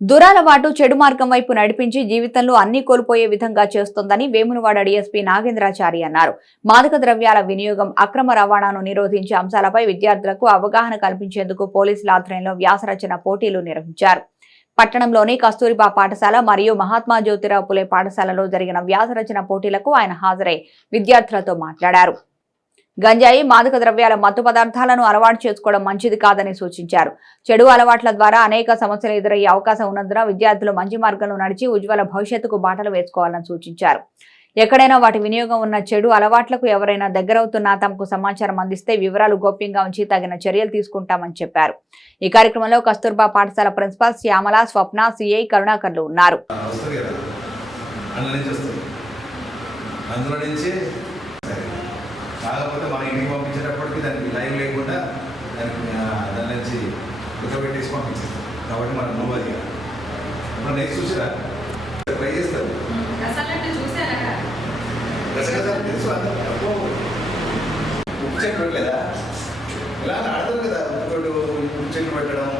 దురాలవాటు చెడు మార్గం వైపు నడిపించి జీవితంలో అన్ని కోల్పోయే విధంగా చేస్తోందని వేమునవాడ డీఎస్పీ నాగేంద్రాచారి అన్నారు. మాదక ద్రవ్యాల వినియోగం అక్రమ రవాణాను నిరోధించే అంశాలపై విద్యార్థులకు అవగాహన కల్పించేందుకు పోలీసుల ఆధ్వర్యంలో వ్యాసరచన పోటీలు నిర్వహించారు. పట్టణంలోని కస్తూరిబా పాఠశాల మరియు మహాత్మా జ్యోతిరావు పులే పాఠశాలలో జరిగిన వ్యాసరచన పోటీలకు ఆయన హాజరై విద్యార్థులతో మాట్లాడారు. గంజాయి మాదక ద్రవ్యాల మత్తు పదార్థాలను అలవాటు చేసుకోవడం మంచిది కాదని సూచించారు. చెడు అలవాట్ల ద్వారా అనేక సమస్యలు ఎదురయ్యే అవకాశం ఉన్నందున విద్యార్థులు మంచి మార్గంలో నడిచి ఉజ్వల భవిష్యత్తుకు బాటలు వేసుకోవాలని సూచించారు. ఎక్కడైనా వాటి వినియోగం ఉన్న చెడు అలవాట్లకు ఎవరైనా దగ్గరవుతున్నా తమకు సమాచారం అందిస్తే వివరాలు గోప్యంగా ఉంచి తగిన చర్యలు తీసుకుంటామని చెప్పారు. ఈ కార్యక్రమంలో కస్తూర్బా పాఠశాల ప్రిన్సిపాల్ శ్యామల స్వప్న సిఐ కరుణాకర్లు ఉన్నారు. అందులో నుంచి వస్తుంది అందులో నుంచి సరే కాకపోతే మన ఇంటికి పంపించేటప్పటికి దానికి లైవ్ లేకుండా దానికి దాని నుంచి ఉడకబెట్టేసి పంపించేస్తాం. కాబట్టి మనం నోవాలి ఇప్పుడు నెక్స్ట్ చూసిరా? ట్రై చేస్తారు గసగసాలు తెలుసు అబ్బో, ఉప్పు చెట్టు పెట్టలేదా? ఇలా ఆడతారు కదా ఉప్పుతోటి ఉప్పు చెట్టు పెట్టడం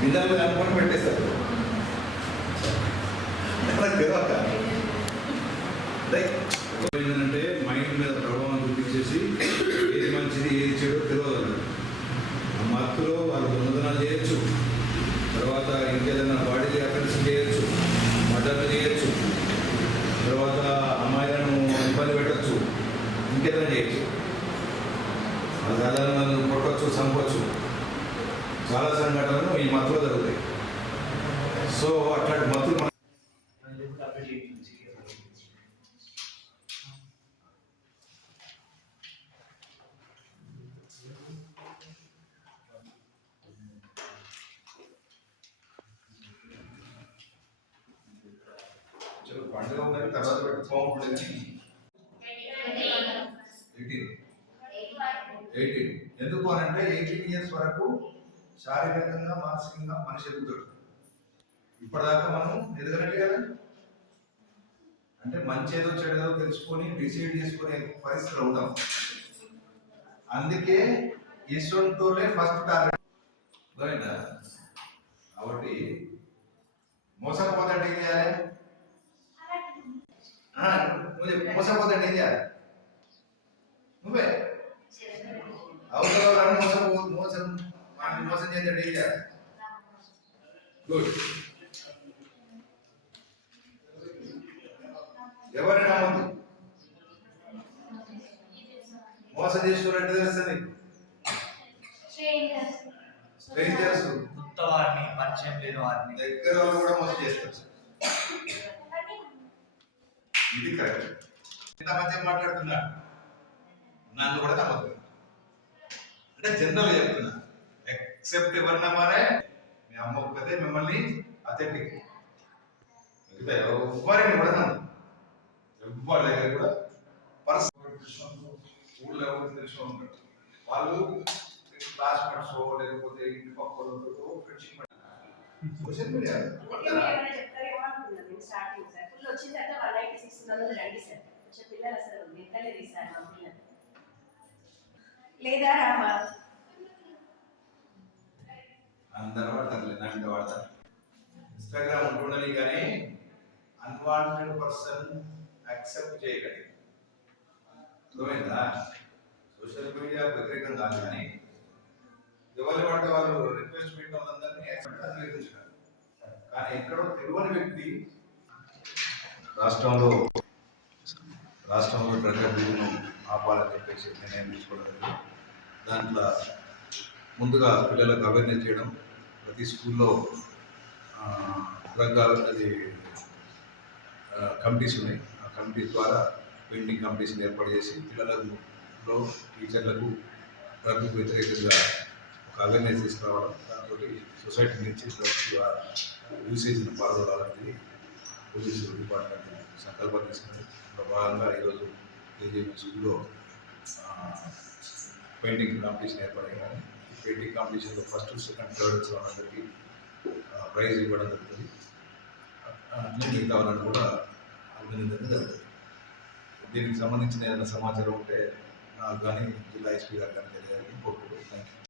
బిందెలు అనుకొని పెట్టేస్తారు. తెలియక. చాలా సంఘటనలు ఈ మత్తులో జరుగుతాయి. సో అట్లాంటి మత్తులు మన చలో పండుగ ఉందని తర్వాత పెట్టి బాగుంటుంది ఎయిటీన్. ఎయిటీన్. ఎందుకు అని అంటే ఎయిటీన్ ఇయర్స్ వరకు శారీరకంగా మానసికంగా మనిషి ఎదుగుతాడు ఇప్పటిదాకా మనం ఎదగనట్టు కదా? అంటే మంచి ఏదో చెడేదో తెలుసుకొని డిసైడ్ చేసుకునే పరిస్థితిలో ఉంటాం. అందుకే యశ్వంతోనే ఫస్ట్ టార్గెట్. కాబట్టి మోసకపోతే ఏం చేయాలి? మోసపోతే ఏం చేయాలి? నువ్వే. అవసరం మోసం మోసం వాడిని మోసం చేస్తే ఏం చేయాలి? గుడ్ ఎవరిని నమ్మద్దు? మోసం చేసినట్టు తెలుస్తుంది స్ట్రేంజర్స్ కొత్త వారిని పరిచయం లేని వారిని దగ్గర వాళ్ళు కూడా మోసం చేస్తారు. ఇది కరెక్ట్ ఇంత మంచిగా మాట్లాడుతున్నా నన్ను కూడా నమ్మదు అంటే జనరల్ చెప్తున్నా. ఎక్సెప్ట్ ఎవరన్నా మారే మీ అమ్మ ఒక్కతే మిమ్మల్ని అథెంటిక్ మిగతా ఎవరిని పడదాం నమ్ము ఎవరి దగ్గర కూడా పర్సనల్ ఊళ్ళో ఎవరు తెలిసి ఉంటారు వాళ్ళు క్లాస్మేట్స్ లేకపోతే ఇంటి పక్కన ఫ్రెండ్షిప్ సోషల్ మీడియా లేదా రామా? అందరు వాడతారు లేదంటే వాడతారు. ఇన్స్టాగ్రామ్ ఉంటుండని కానీ అన్వాంటెడ్ పర్సన్ యాక్సెప్ట్ చేయకండి. అర్థమైందా? సోషల్ మీడియా వ్యతిరేకం కాదు కానీ ఎవరు పడితే వాళ్ళు రిక్వెస్ట్ పెట్టిన వాళ్ళందరినీ యాక్సెప్ట్ అంగీకరించారు కానీ ఎక్కడో తెలియని వ్యక్తి రాష్ట్రంలో రాష్ట్రంలో డ్రగ్ అభివృద్ధిని ఆపాలని చెప్పేసి నిర్ణయం తీసుకోవడం దాంట్లో ముందుగా పిల్లలకు అవేర్నెస్ చేయడం ప్రతి స్కూల్లో డ్రగ్ అది కమిటీస్ ఉన్నాయి. ఆ కమిటీస్ ద్వారా పెయింటింగ్ కమిటీస్ని ఏర్పాటు చేసి పిల్లలకు టీచర్లకు డ్రగ్ వ్యతిరేకంగా ఒక అవేర్నెస్ తీసుకురావడం దాంతో సొసైటీ నుంచి డ్రగ్స్ యూసేజ్ని పాల్గొనాలని పోలీసు డిపార్ట్మెంట్ సంకల్పం తీసుకుని భాగంగా ఈరోజు కేజీబీ స్కూల్లో పెయింటింగ్ కాంపిటీషన్ ఏర్పాటు కానీ పెయింటింగ్ కాంపిటీషన్లో ఫస్ట్ సెకండ్ థర్డ్ వచ్చిన వాళ్ళందరికీ ప్రైజ్ ఇవ్వడం జరుగుతుంది. అన్ని మిగతా వాళ్ళని కూడా అభినందన జరుగుతుంది. దీనికి సంబంధించిన ఏదైనా సమాచారం ఉంటే నాకు కానీ జిల్లా ఎస్పీ గారు కానీ తెలియాలని కోరుకుంటున్నాను. Thank you